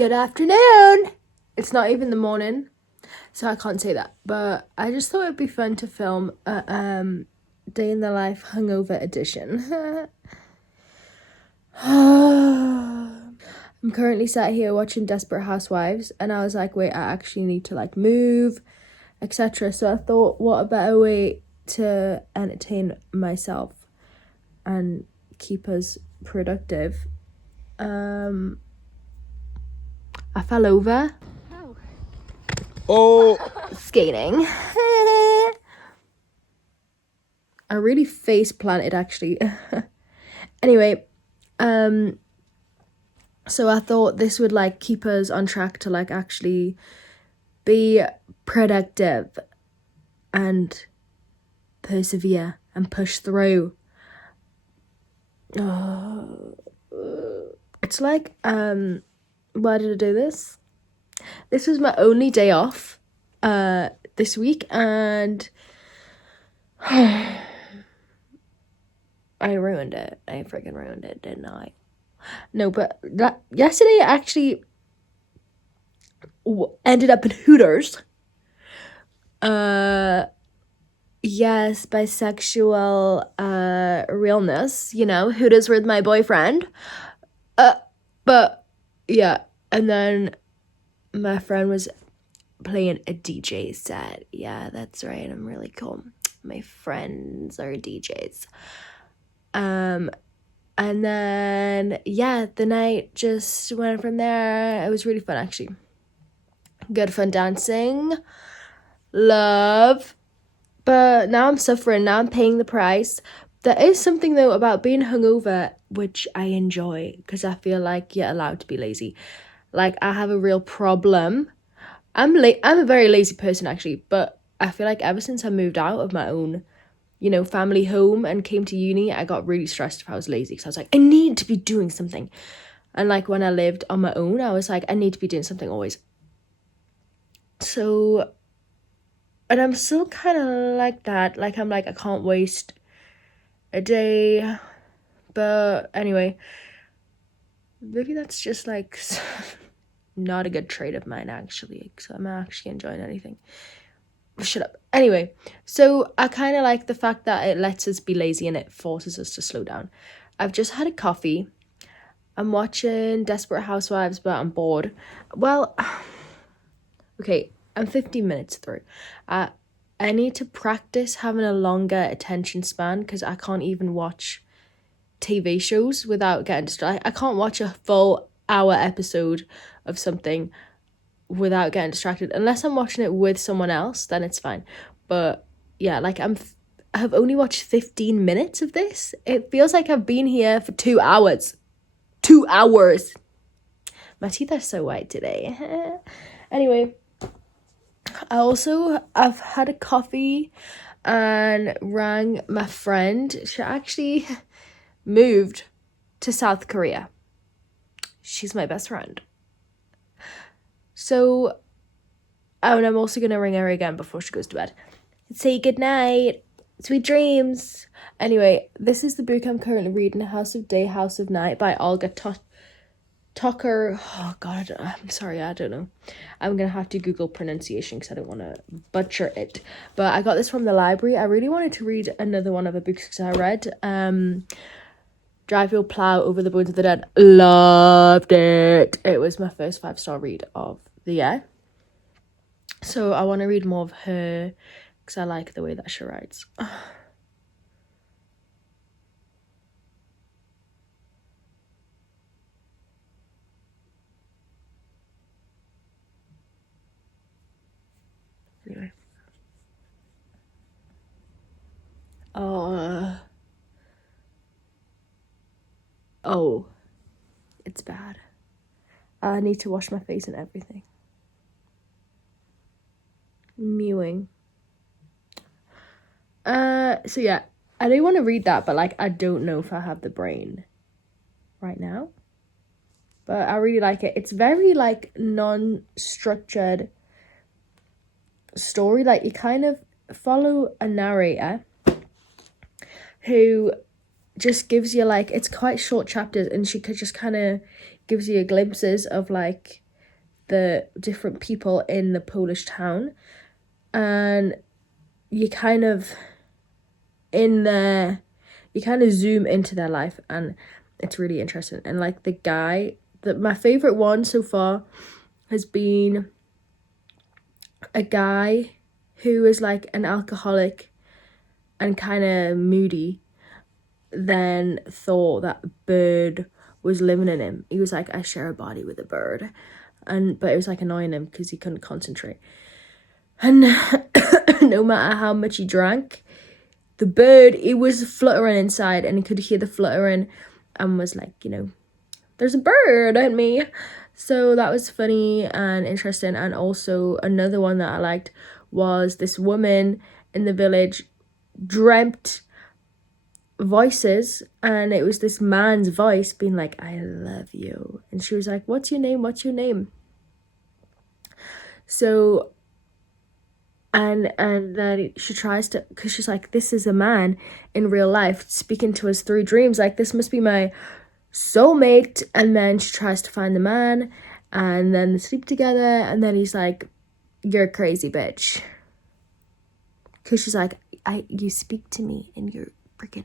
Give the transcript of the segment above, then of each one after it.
Good afternoon. It's not even the morning, so I can't say that. But I just thought it'd be fun to film a day in the life hungover edition. I'm currently sat here watching Desperate Housewives, and I was like, wait, I actually need to like move, etc. So I thought, what a better way to entertain myself and keep us productive. I fell over. Oh, Skating. I really face planted actually. Anyway, so I thought this would like keep us on track to like actually be productive and persevere and push through. It's like why did I do this? This was my only day off this week, and I ruined it. I freaking ruined it, didn't I? No, but yesterday I actually ended up in Hooters. Yes, bisexual realness, you know, Hooters with my boyfriend. But yeah, and then my friend was playing a DJ set. Yeah, that's right. I'm really cool. My friends are DJs. And then yeah, the night just went from there. It was really fun actually. Good fun dancing. Love. But now I'm suffering. Now I'm paying the price. There is something though about being hungover which I enjoy, because I feel like you're allowed to be lazy. Like I have a real problem. I'm a very lazy person actually, but I feel like ever since I moved out of my own, family home and came to uni, I got really stressed if I was lazy, because I was like, I need to be doing something. And like when I lived on my own, I was like, I need to be doing something always. So, and I'm still kind of like that. Like I'm like, I can't waste a day. But anyway, maybe that's just like not a good trait of mine actually, so I'm actually enjoying anything. Shut up. Anyway, so I kind of like the fact that it lets us be lazy and it forces us to slow down. I've just had a coffee. I'm watching Desperate Housewives, but I'm bored. Well, okay, I'm 15 minutes through. I need to practice having a longer attention span, because I can't even watch TV shows without getting distracted. I can't watch a full hour episode of something without getting distracted, unless I'm watching it with someone else, then it's fine. But yeah, like I have only watched 15 minutes of this. It feels like I've been here for 2 hours. 2 hours. My teeth are so white today. Anyway, I've had a coffee and rang my friend. She actually moved to South Korea. She's my best friend. So, and I'm also going to ring her again before she goes to bed. Say goodnight. Sweet dreams. Anyway, this is the book I'm currently reading, House of Day, House of Night by Olga Tucker. Oh, God, I'm sorry, I don't know. I'm going to have to Google pronunciation because I don't want to butcher it. But I got this from the library. I really wanted to read another one of her books because I read Drive Your Plow Over the Bones of the Dead. Loved it. It was my first 5-star read of the year. So I want to read more of her because I like the way that she writes. Anyway. Oh, it's bad. I need to wash my face and everything. Mewing. So yeah, I do want to read that, but like I don't know if I have the brain right now. But I really like it. It's very like non-structured story. Like you kind of follow a narrator who just gives you like, it's quite short chapters, and she could just kind of gives you glimpses of like the different people in the Polish town, and you kind of zoom into their life, and it's really interesting. And like the guy, my favorite one so far has been a guy who is like an alcoholic and kind of moody, then thought that a bird was living in him. He was like, I share a body with a bird, but it was like annoying him because he couldn't concentrate. And no matter how much he drank, the bird, it was fluttering inside, and he could hear the fluttering and was like, there's a bird at me. So that was funny and interesting. And also another one that I liked was this woman in the village dreamt voices, and it was this man's voice being like, I love you. And she was like, what's your name? What's your name? So, and then she tries to, because she's like, this is a man in real life speaking to us through dreams. Like, this must be my soulmate. And then she tries to find the man, and then they sleep together, and then he's like, you're a crazy bitch. Because she's like, you speak to me in your freaking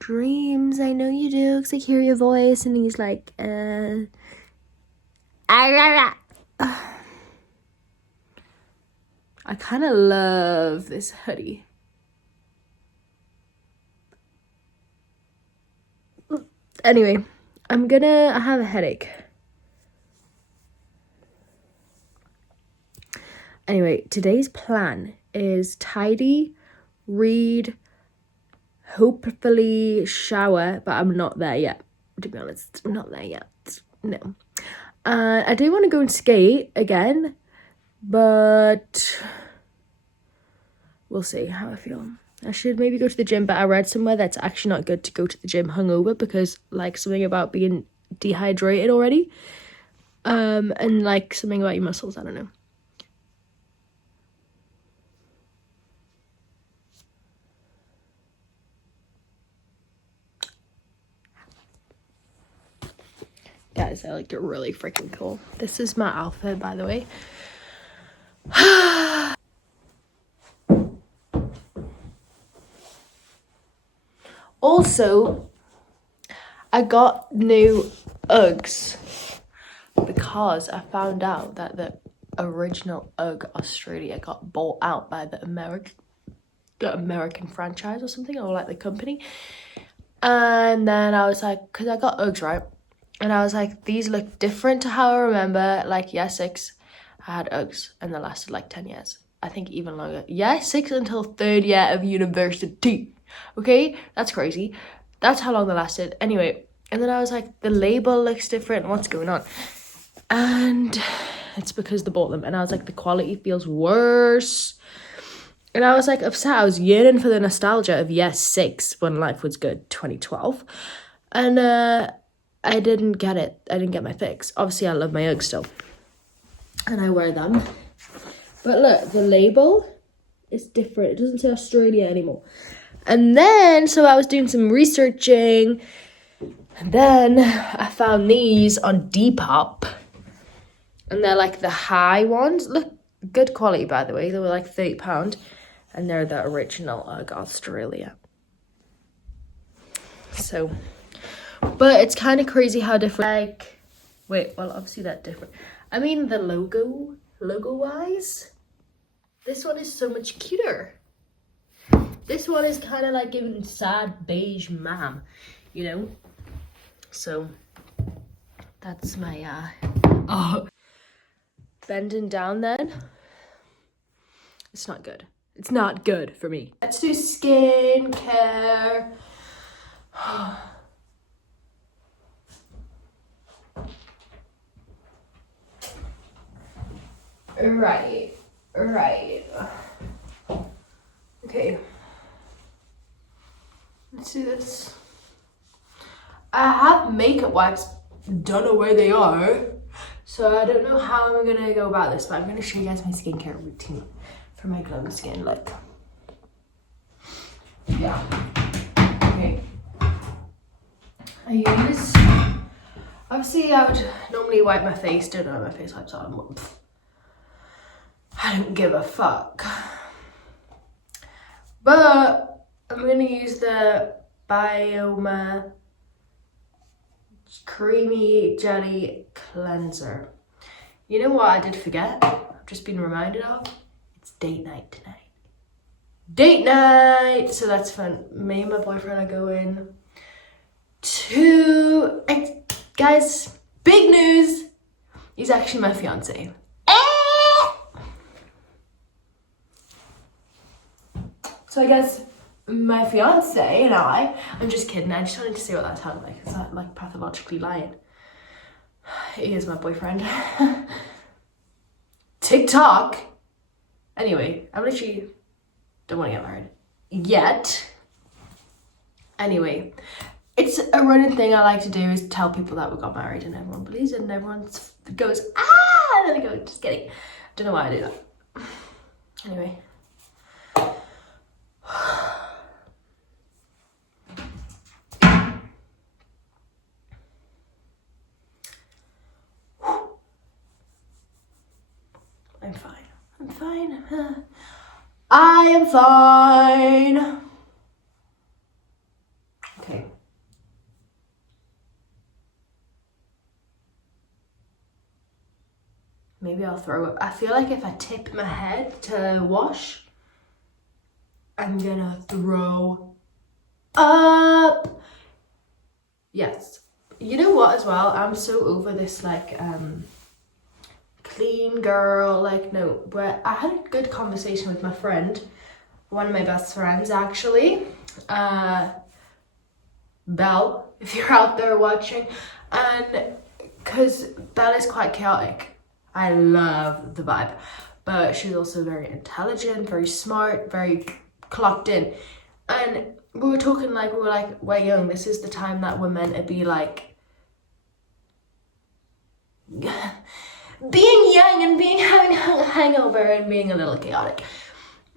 dreams. I know you do, because I hear your voice. And he's like, I kind of love this hoodie. Anyway, I have a headache. Anyway, today's plan is tidy, read, hopefully shower, but I'm not there yet, to be honest. I'm not there yet. No. I do want to go and skate again, but we'll see how I feel. I should maybe go to the gym, but I read somewhere that's actually not good to go to the gym hungover, because like something about being dehydrated already, and like something about your muscles, I don't know. Guys, I look really freaking cool. This is my outfit, by the way. Also, I got new Uggs because I found out that the original Ugg Australia got bought out by the American franchise or something, or like the company. And then I was like, because I got Uggs, right? And I was like, these look different to how I remember. Like, year 6, I had Uggs, and they lasted like 10 years. I think even longer. Year 6 until 3rd year of university. Okay? That's crazy. That's how long they lasted. Anyway, and then I was like, the label looks different. What's going on? And it's because they bought them. And I was like, the quality feels worse. And I was like upset. I was yearning for the nostalgia of year 6 when life was good, 2012. And I didn't get it. I didn't get my fix. Obviously, I love my Uggs still. And I wear them. But look, the label is different. It doesn't say Australia anymore. And then, so I was doing some researching. And then I found these on Depop. And they're like the high ones. Look, good quality, by the way. They were like £30. And they're the original Ugg Australia. So, but it's kind of crazy how different. Like, wait, well, obviously that's different. I mean, the logo-wise, this one is so much cuter. This one is kind of like giving sad beige ma'am, So, that's my, bending down then. It's not good. It's not good for me. Let's do skincare. Right. Okay. Let's do this. I have makeup wipes. Don't know where they are. So I don't know how I'm gonna go about this, but I'm gonna show you guys my skincare routine for my glowing skin. Like, yeah. Okay. I use Obviously, I would normally wipe my face. Don't know my face wipes on. I don't give a fuck. But I'm gonna use the Bioma Creamy Jelly Cleanser. You know what I did forget? I've just been reminded of? It's date night tonight. Date night! So that's fun. Me and my boyfriend are going to... Guys, big news! He's actually my fiance. So I guess my fiance and I'm just kidding. I just wanted to see what that sounded like. Is that like pathologically lying? He is my boyfriend. TikTok. Anyway, I literally don't want to get married yet. Anyway, it's a running thing I like to do is tell people that we got married and everyone believes it and everyone goes, ah, and then I go, just kidding. Don't know why I do that. Anyway. I'm fine. I'm fine. I am fine. Okay. Maybe I'll throw up. I feel like if I tip my head to wash, I'm gonna throw up. Yes. You know what as well? I'm so over this like clean girl, like no, but I had a good conversation with my friend, one of my best friends actually, Belle, if you're out there watching, and because Belle is quite chaotic. I love the vibe, but she's also very intelligent, very smart, very clocked in, and we were talking like, we're young, this is the time that we're meant to be like being young and having a hangover and being a little chaotic.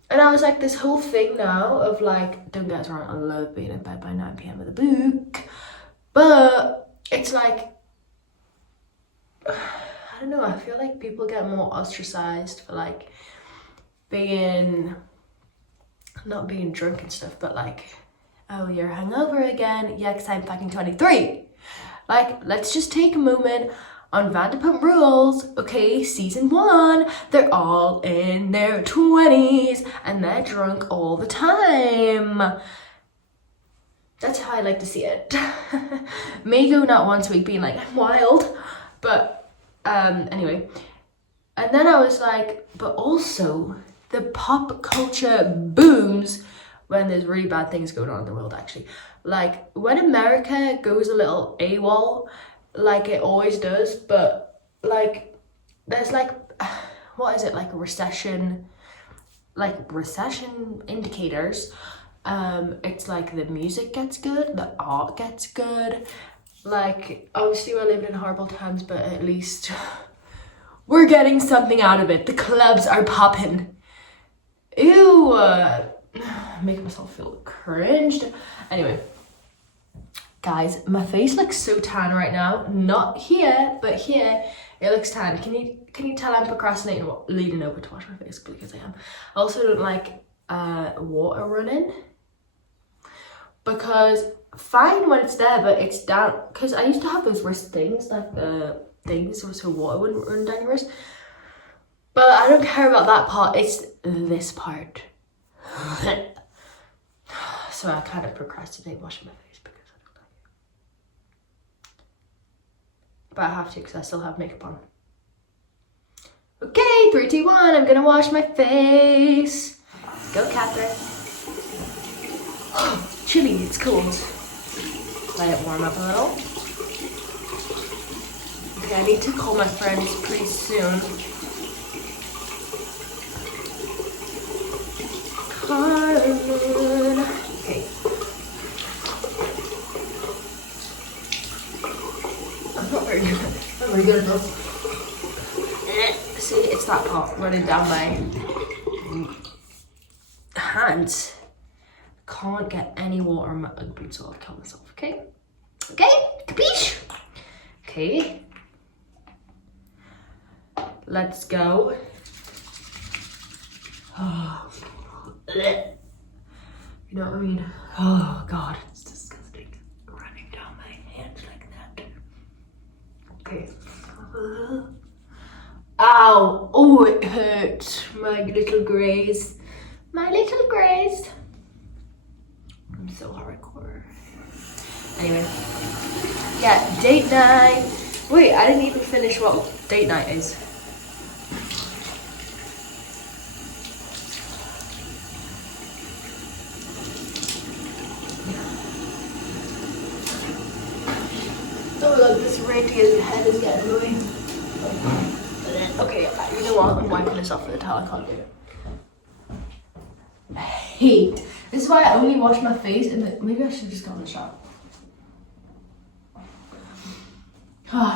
And I was like, this whole thing now of like, don't get us wrong, I love being in bed by 9 p.m. with a book, but it's like, I don't know, I feel like people get more ostracized for like not being drunk and stuff, but like, oh, you're hungover again? Yeah, because I'm fucking 23. Like, let's just take a moment on Vanderpump Rules, okay, season 1, they're all in their 20s and they're drunk all the time. That's how I like to see it. May go not once a week being like, I'm wild, but anyway. And then I was like, but also the pop culture booms when there's really bad things going on in the world actually. Like when America goes a little AWOL, like it always does, but like there's like, what is it, like a recession indicators. It's like the music gets good, the art gets good, like obviously we're living in horrible times, but at least we're getting something out of it. The clubs are popping. Ew, making myself feel cringed. Anyway, guys, my face looks so tan right now. Not here, but here it looks tan. Can you tell I'm procrastinating leading over to wash my face? Because I am. I also don't like water running, because fine when it's there, but it's down. Because I used to have those wrist things, like the things so water wouldn't run down your wrist. But I don't care about that part. It's this part. So I kind of procrastinate washing my face because I don't like it. But I have to because I still have makeup on. Okay, 3, 2, 1. I'm gonna wash my face. Go, Catherine. Oh, chilly. It's cold. Let it warm up a little. Okay, I need to call my friends pretty soon. Carmen. Okay. I'm not very good. I'm very good at this. See, it's that pot running down my hands. Can't get any water on my Ugg boots, so I'll kill myself. Okay? Okay? Capiche? Okay. Let's go. Oh. You know what I mean? Oh God, it's disgusting. Running down my hands like that. Okay. Ow! Oh, it hurts. My little grays. My little grays. I'm so hardcore. Anyway. Yeah, date night. Wait, I didn't even finish what date night is. Oh look, this reindeer's head is getting annoying. Okay, you know what? I'm wiping this off with a towel. I can't do it. I hate. This is why I only wash my face, and maybe I should just go in the shower.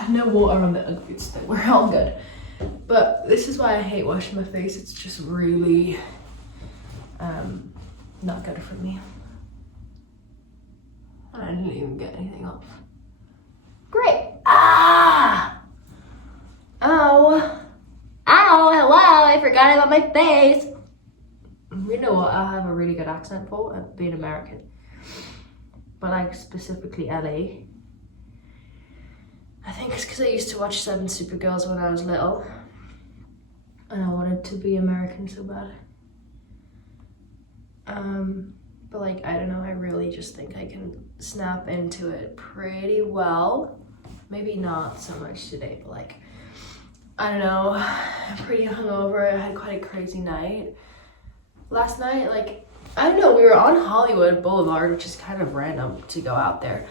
No water on the Uggs, but we're all good. But this is why I hate washing my face. It's just really not good for me. I didn't even get anything off. Great. Ah! Ow. Ow, hello, I forgot about my face. You know what I have a really good accent for? Being American. But like specifically LA. I think it's because I used to watch 7 Supergirls when I was little. And I wanted to be American so bad. But like, I don't know, I really just think I can snap into it pretty well. Maybe not so much today, but like, I don't know, I'm pretty hungover. I had quite a crazy night. Last night, like, I don't know, we were on Hollywood Boulevard, which is kind of random to go out there.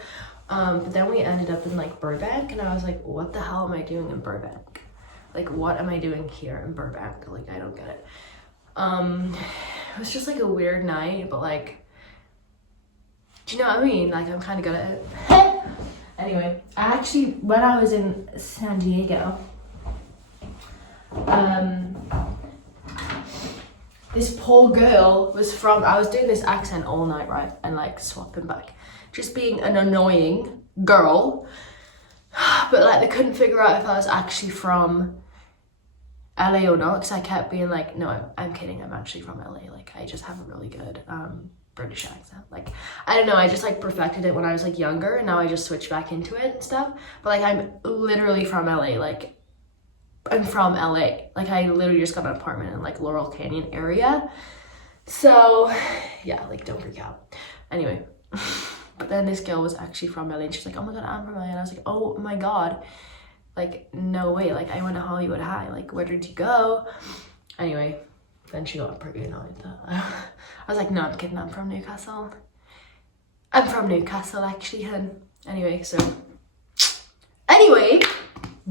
But then we ended up in like Burbank, and I was like, what the hell am I doing in Burbank? Like, what am I doing here in Burbank? Like, I don't get it. It was just like a weird night, but like, do you know what I mean? Like, I'm kind of good at it. Anyway, I actually, when I was in San Diego, this poor girl was from, I was doing this accent all night, right? And like swapping back. Just being an annoying girl. But like, they couldn't figure out if I was actually from LA or not, because I kept being like, no, I'm kidding, I'm actually from LA. Like, I just have a really good British accent. Like, I don't know, I just like perfected it when I was like younger, and now I just switched back into it and stuff. But like, I'm literally from LA. Like, I'm from LA. Like, I literally just got an apartment in like Laurel Canyon area. So yeah, like, don't freak out. Anyway, but then this girl was actually from LA, and she's like, oh my God, I'm from LA. And I was like, oh my God, like, no way. Like, I went to Hollywood High. Like, where did you go? Anyway, then she got pretty annoyed that I was like, no, I'm kidding, I'm from Newcastle. I'm from Newcastle, actually, hun. Anyway,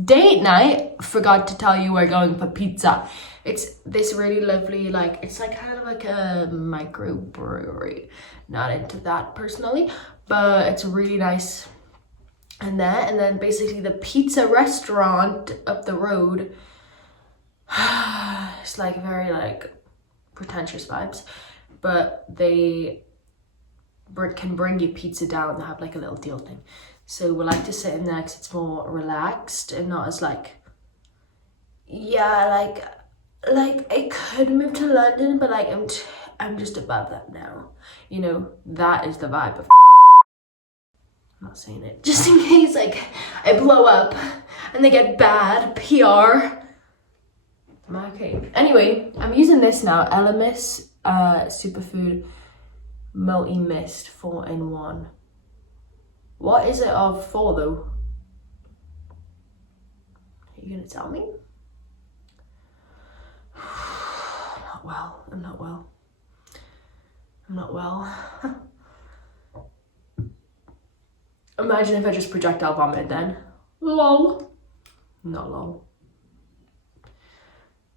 date night. Forgot to tell you we're going for pizza. It's this really lovely, like, it's like kind of like a microbrewery. Not into that personally, but it's really nice. And then basically the pizza restaurant up the road, it's like very like pretentious vibes, but they can bring you pizza down. They have like a little deal thing. So we like to sit in there because it's more relaxed and not as like, yeah, like I could move to London, but like I'm just above that now. You know, that is the vibe of. I'm not saying it just in case like I blow up and they get bad PR. Okay. Anyway, I'm using this now, Elemis Superfood Multi-Mist 4-in-1. What is it of for though? Are you gonna tell me? I'm not well. Imagine if I just projectile vomited then. Lol. Not lol.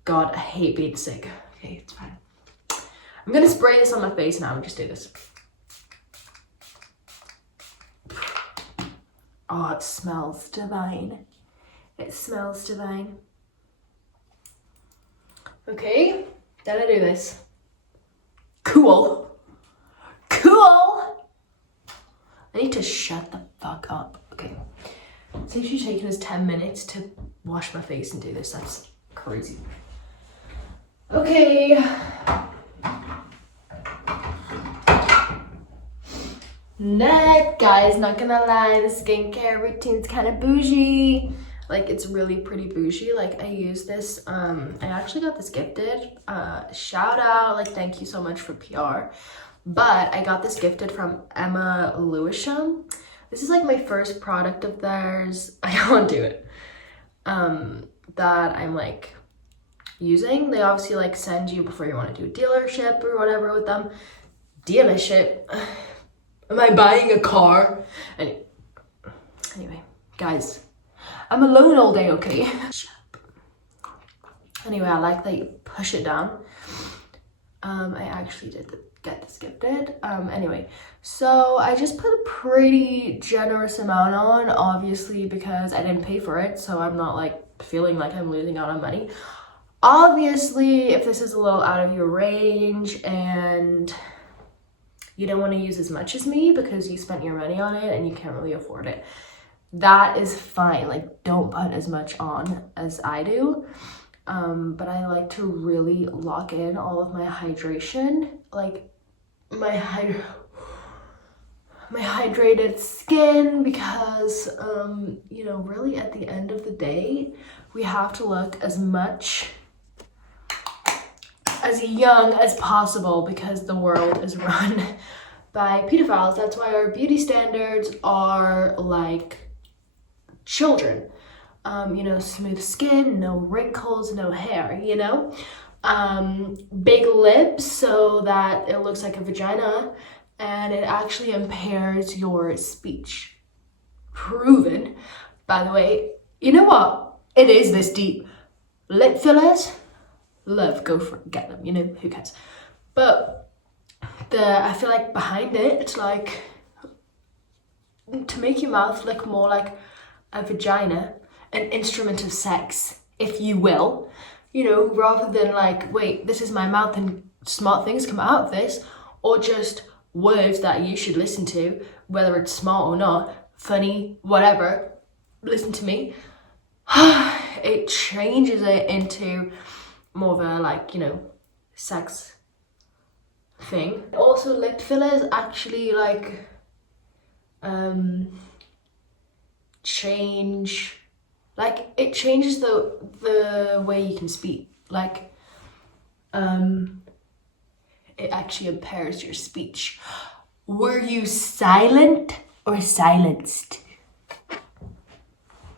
God, I hate being sick. Okay, it's fine. I'm gonna spray this on my face now and just do this. Oh, it smells divine. It smells divine. Okay, then I do this. Cool. I need to shut the fuck up. Okay. It's actually taken us 10 minutes to wash my face and do this. That's crazy. Okay. Next, guys, not gonna lie, the skincare routine's kind of bougie. Like, it's really pretty bougie. Like, I use this, I actually got this gifted. Shout out, like, thank you so much for PR. But I got this gifted from Emma Lewisham. This is like my first product of theirs. I can't do it. That I'm like using. They obviously like send you before you want to do a dealership or whatever with them. Dealership. Am I buying a car? Anyway, guys, I'm alone all day, okay? Anyway, I like that you push it down. I actually did get this gifted. Anyway, so I just put a pretty generous amount on, obviously, because I didn't pay for it, so I'm not like feeling like I'm losing out on money. Obviously, if this is a little out of your range and you don't want to use as much as me because you spent your money on it and you can't really afford it, that is fine. Like, don't put as much on as I do. But I like to really lock in all of my hydration, like my hydrated skin, because you know, really at the end of the day, we have to look as much as young as possible because the world is run by pedophiles. That's why our beauty standards are like children. You know, smooth skin, no wrinkles, no hair, you know? Big lips so that it looks like a vagina, and it actually impairs your speech. Proven. By the way, you know what? It is this deep. Lip fillers, love, go for it, get them, you know, who cares? But I feel like behind it, it's like to make your mouth look more like a vagina, an instrument of sex, if you will, you know, rather than like, wait, this is my mouth and smart things come out of this, or just words that you should listen to, whether it's smart or not, funny, whatever, listen to me. It changes it into more of a, like, you know, sex thing. Also, lip fillers actually like change, like, it changes the way you can speak. Like, it actually impairs your speech. Were you silent or silenced?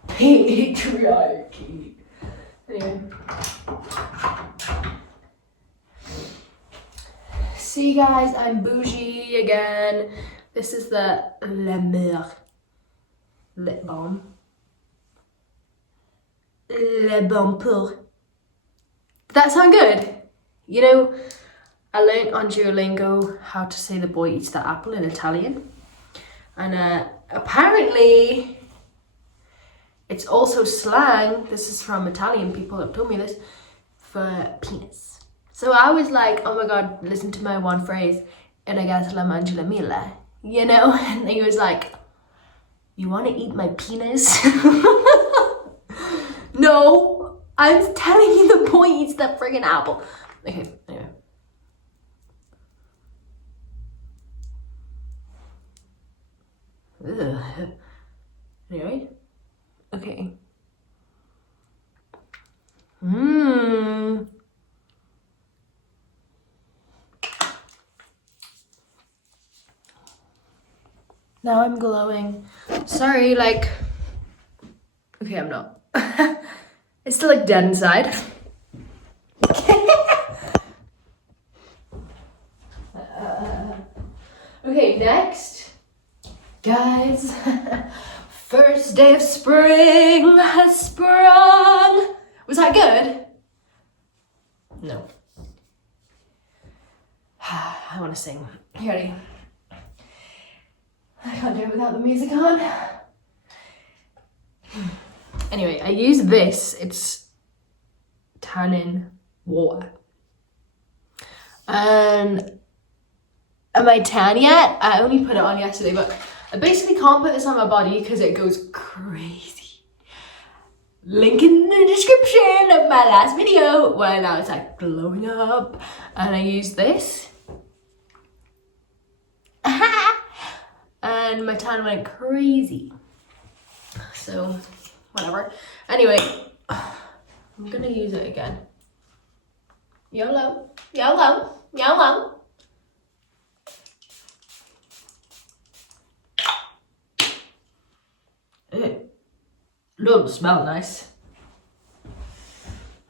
Patriarchy. Anyway. See, guys, I'm bougie again. This is the La Mer lip balm. Le Bon Pour. Did that sound good? You know, I learned on Duolingo how to say the boy eats the apple in Italian. And apparently, it's also slang, this is from Italian people that told me this, for penis. So I was like, oh my god, listen to my one phrase, e ragazza la mangi la mela, you know? And he was like, you want to eat my penis? No, I'm telling you the boy eats the friggin' apple. Okay, anyway. Ugh. Anyway, okay. Now I'm glowing. Sorry, like, okay, I'm not. It's still like dead inside. Okay, next, guys. First day of spring has sprung. Was that good? No. I want to sing. You ready? I can't do it without the music on. Anyway, I use this. It's tannin water. And am I tan yet? I only put it on yesterday, but I basically can't put this on my body because it goes crazy. Link in the description of my last video where now it's like glowing up, and I use this. And my tan went crazy. So, whatever. Anyway, I'm gonna use it again. YOLO, YOLO, YOLO. It doesn't smell nice.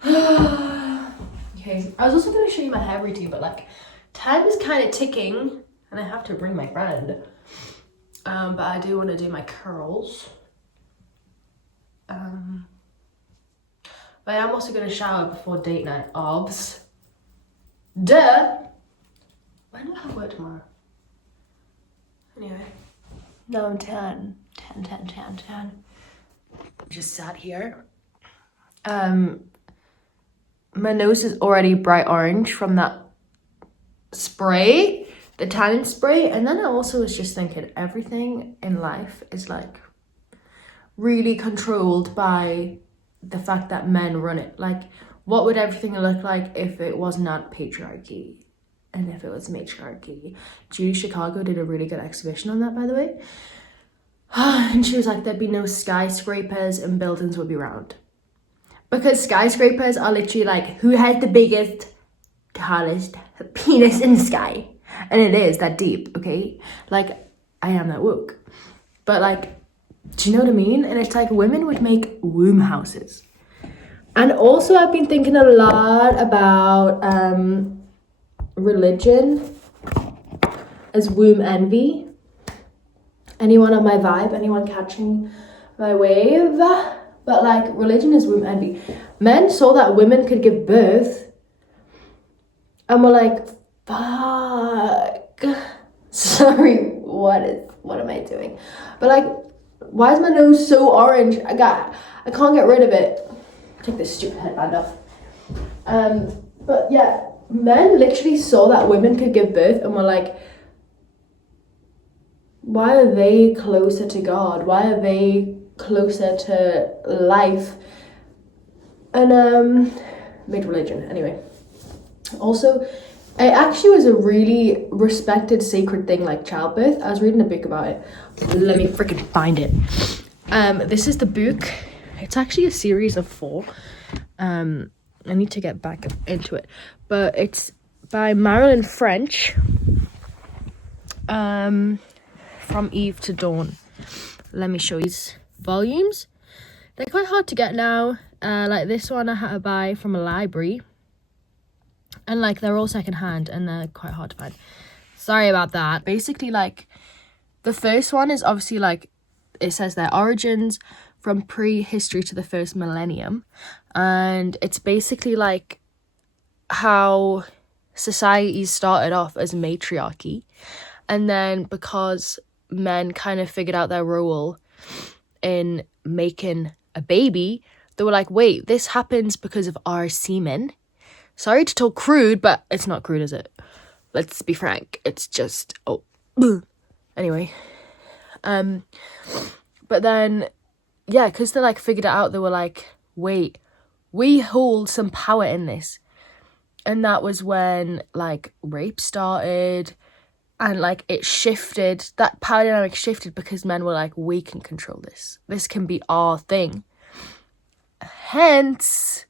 Okay, I was also gonna show you my hair routine, but like, time is kind of ticking, and I have to bring my friend. But I do want to do my curls. But I'm also gonna shower before date night, obs. Duh. When do I have work tomorrow? Anyway, no, I'm tan. Just sat here. My nose is already bright orange from that spray, the tanning spray. And then I also was just thinking, everything in life is like really controlled by the fact that men run it. Like, what would everything look like if it was not patriarchy and if it was matriarchy? Judy Chicago did a really good exhibition on that, by the way. And she was like, there'd be no skyscrapers and buildings would be round. Because skyscrapers are literally like, who has the biggest, tallest penis in the sky? And it is that deep, okay? Like, I am that woke. But like, do you know what I mean? And it's like, women would make womb houses. And also, I've been thinking a lot about religion as womb envy. Anyone on my vibe? Anyone catching my wave? But like, religion is womb envy. Men saw that women could give birth and were like, fuck. Sorry, what am I doing? But like, why is my nose so orange? I can't get rid of it. Take this stupid headband off. But yeah, men literally saw that women could give birth and were like, why are they closer to God? Why are they closer to life? And made religion anyway. Also, it actually was a really respected sacred thing, like childbirth. I was reading a book about it. Let me freaking find it. This is the book. It's actually a series of 4. I need to get back into it, but it's by Marilyn French. From Eve to Dawn. Let me show you these volumes. They're quite hard to get now. Like this one I had to buy from a library. And like they're all secondhand and they're quite hard to find. Sorry about that. Basically, like the first one is obviously like, it says their origins from prehistory to the first millennium. And it's basically like how society started off as matriarchy. And then because men kind of figured out their role in making a baby, they were like, wait, this happens because of our semen. Sorry to talk crude, but it's not crude, is it? Let's be frank. It's just, anyway. But then, yeah, because they like figured it out, they were like, wait, we hold some power in this. And that was when like rape started. And like it shifted, that power dynamic shifted because men were like, we can control this. This can be our thing. Hence,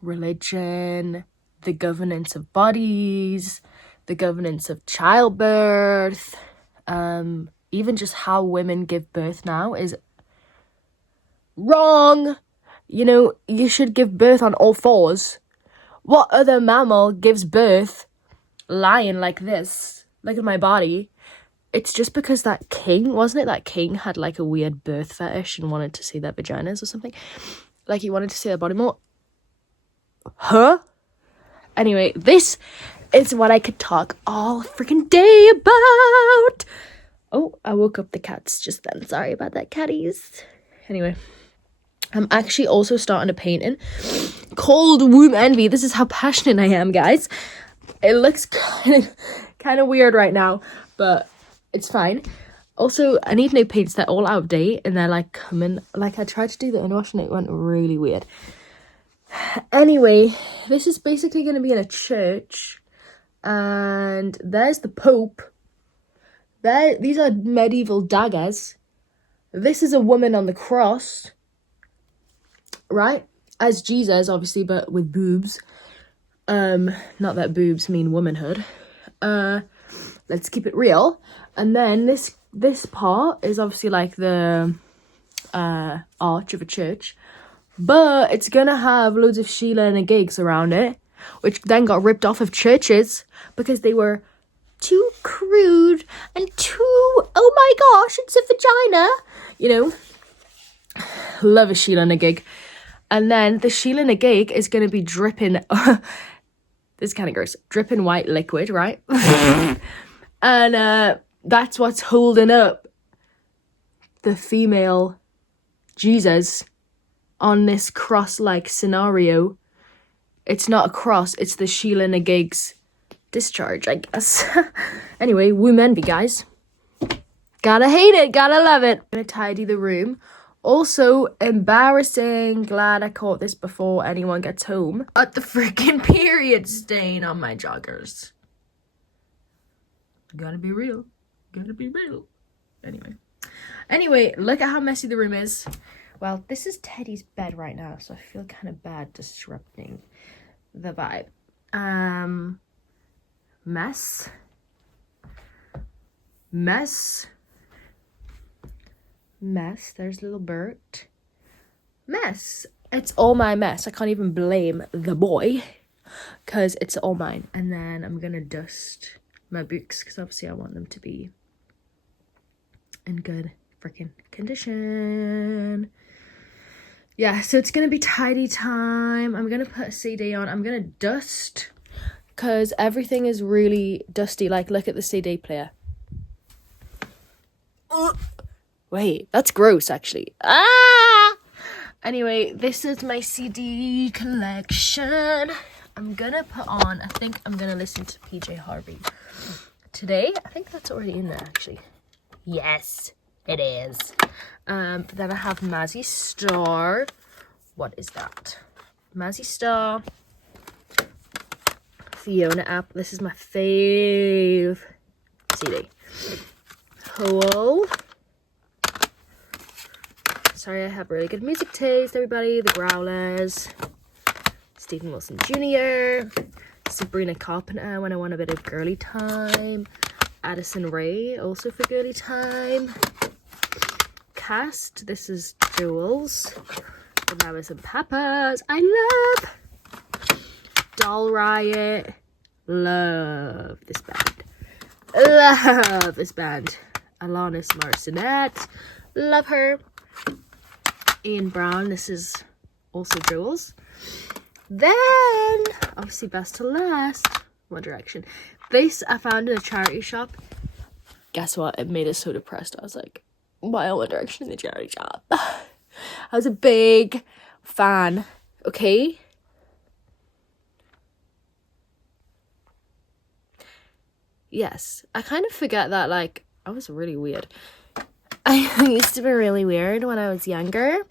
religion, the governance of bodies, the governance of childbirth, even just how women give birth now is wrong. You know, you should give birth on all 4s. What other mammal gives birth lying like this? Look at my body. It's just because that king, wasn't it? That king had like a weird birth fetish and wanted to see their vaginas or something. Like he wanted to see their body more. Huh? Anyway, this is what I could talk all freaking day about. Oh, I woke up the cats just then. Sorry about that, catties. Anyway, I'm actually also starting a painting called Womb Envy. This is how passionate I am, guys. It looks kind of weird right now, but it's fine. Also, I need new paints. They're all out of date and they're like coming. Like I tried to do the inwash and it went really weird. Anyway, this is basically going to be in a church. And there's the Pope. These are medieval daggers. This is a woman on the cross. Right? As Jesus, obviously, but with boobs. Not that boobs mean womanhood. Let's keep it real. And then this part is obviously like the arch of a church, but it's gonna have loads of Sheila and gigs around it, which then got ripped off of churches because they were too crude and too, oh my gosh, it's a vagina, you know. Love a Sheila and a gig. And then the Sheila and a gig is gonna be dripping this is kind of gross, dripping white liquid, right? And that's what's holding up the female Jesus on this cross-like scenario. It's not a cross, it's the Sheila Nagig's discharge, I guess. Anyway, women be guys. Gotta hate it, gotta love it. I'm gonna tidy the room. Also, embarrassing, glad I caught this before anyone gets home. At the freaking period stain on my joggers. Gotta be real. Gotta be real. Anyway, look at how messy the room is. Well, this is Teddy's bed right now, so I feel kind of bad disrupting the vibe. Mess. There's little Bert. Mess. It's all my mess. I can't even blame the boy because it's all mine. And then I'm gonna dust my books because obviously I want them to be in good freaking condition. Yeah, so it's gonna be tidy time. I'm gonna put a CD on. I'm gonna dust because everything is really dusty. Like, look at the CD player. Wait, that's gross actually. Anyway, this is my CD collection. I'm gonna put on, I think I'm gonna listen to PJ Harvey today. I think that's already in there actually. Yes, it is. But then I have Mazzy Star. What is that? Mazzy Star. Fiona app. This is my fave CD. Hole. Sorry, I have really good music taste, everybody. The Growlers. Stephen Wilson Jr. Sabrina Carpenter when I want a bit of girly time. Addison Rae, also for girly time. Cast, this is Jules. The Mamas and Papas, I love. Doll Riot, love this band. Love this band. Alanis Morissette, love her. Ian Brown, this is also Jules. Then, obviously best to last, One Direction. This I found in a charity shop. Guess what? It made us so depressed. I was like, why One Direction in the charity shop? I was a big fan, okay? Yes, I kind of forget that, like, I was really weird. I used to be really weird when I was younger.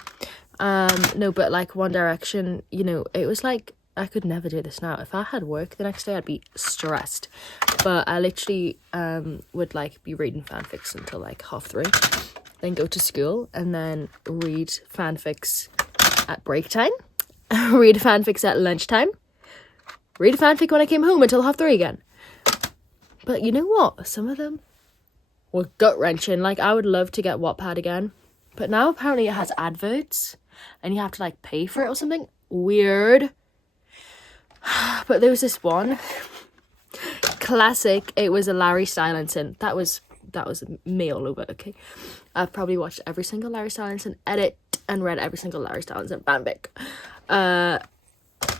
No, but like One Direction, you know, it was like, I could never do this now. If I had work the next day, I'd be stressed. But I literally would like be reading fanfics until like 3:30, then go to school and then read fanfics at break time, read fanfics at lunchtime, read a fanfic when I came home until 3:30 again. But you know what? Some of them were gut-wrenching. Like, I would love to get Wattpad again. But now apparently it has adverts and you have to like pay for it or something. Weird. But there was this one classic. It was a Larry Stylinson. That was me all over. Okay, I've probably watched every single Larry Stylinson edit and read every single Larry Stylinson fanfic.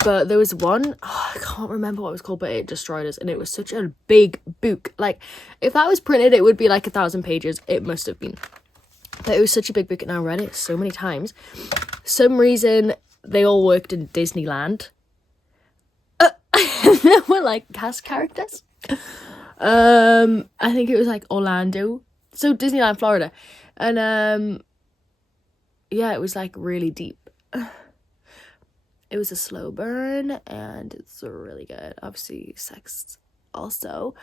But there was one, I can't remember what it was called, but it destroyed us, and it was such a big book. Like, if that was printed, it would be like 1,000 pages. It must have been. But it was such a big book, and I read it so many times. Some reason they all worked in Disneyland. They were like cast characters. I think it was like Orlando So Disneyland, Florida. And yeah, it was like really deep. It was a slow burn and it's really good. Obviously, sex also.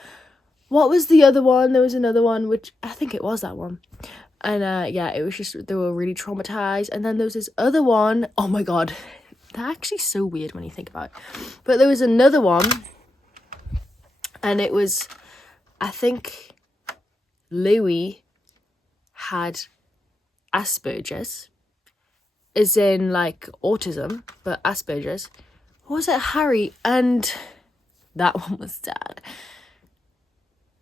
What was the other one? There was another one, which I think it was that one. And yeah, it was just, they were really traumatized. And then there was this other one. Oh my God. They're actually so weird when you think about it. But there was another one. And it was, I think Louis had Asperger's. Is in like autism, but Asperger's. What was it, Harry? And that one was sad.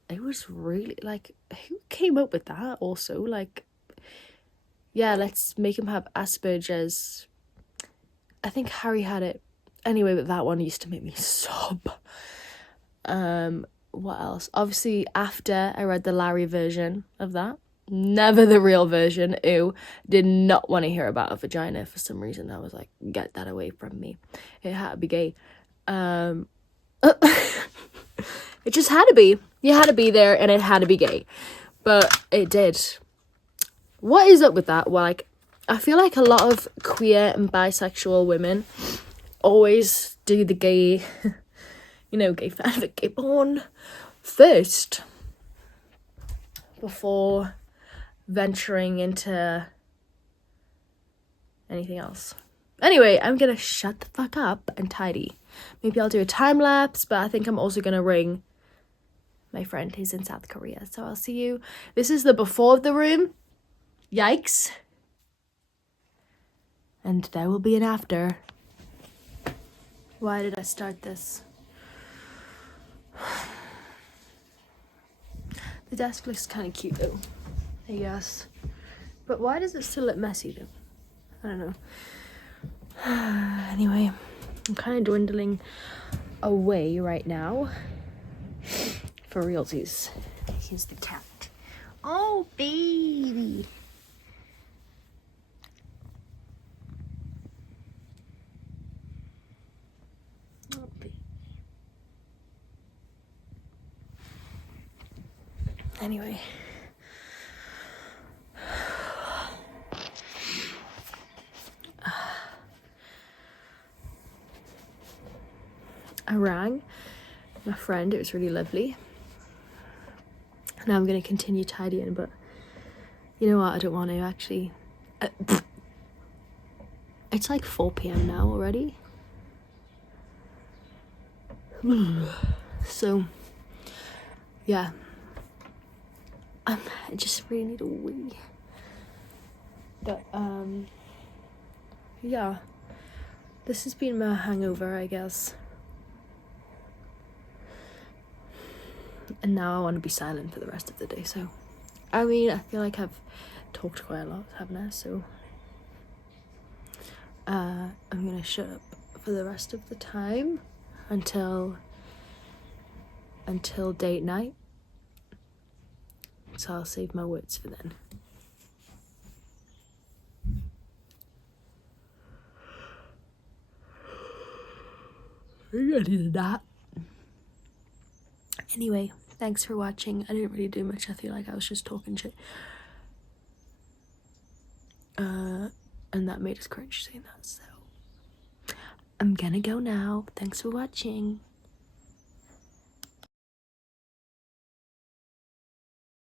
It was really like, who came up with that also? Like, yeah, let's make him have Asperger's. I think Harry had it. Anyway, but that one used to make me sob. What else? Obviously, after I read the Larry version of that. Never the real version. Ew. Did not want to hear about a vagina for some reason. I was like, get that away from me. It had to be gay. It just had to be. You had to be there and it had to be gay. But it did. What is up with that? Well, like, I feel like a lot of queer and bisexual women always do the gay, gay fanfic, gay porn first. Before venturing into anything else. Anyway, I'm gonna shut the fuck up and tidy. Maybe I'll do a time lapse, but I think I'm also gonna ring my friend who's in South Korea. So I'll see you. This is the before of the room. Yikes. And there will be an after. Why did I start this? The desk looks kind of cute though, I guess. But why does it still look messy though? I don't know. Anyway, I'm kind of dwindling away right now. For realsies. Here's the cat. Oh, baby. Oh, baby. Anyway. I rang my friend. It was really lovely. Now I'm going to continue tidying, but you know what? I don't want to actually. It's like 4 p.m. now already. So, yeah. I just really need a wee. But, yeah. This has been my hangover, I guess. And now I want to be silent for the rest of the day, so. I mean, I feel like I've talked quite a lot, haven't I? So, I'm gonna shut up for the rest of the time until date night. So I'll save my words for then. I needed that. Anyway, thanks for watching. I didn't really do much. I feel like I was just talking shit. And that made us cringe saying that, so I'm gonna go now. Thanks for watching.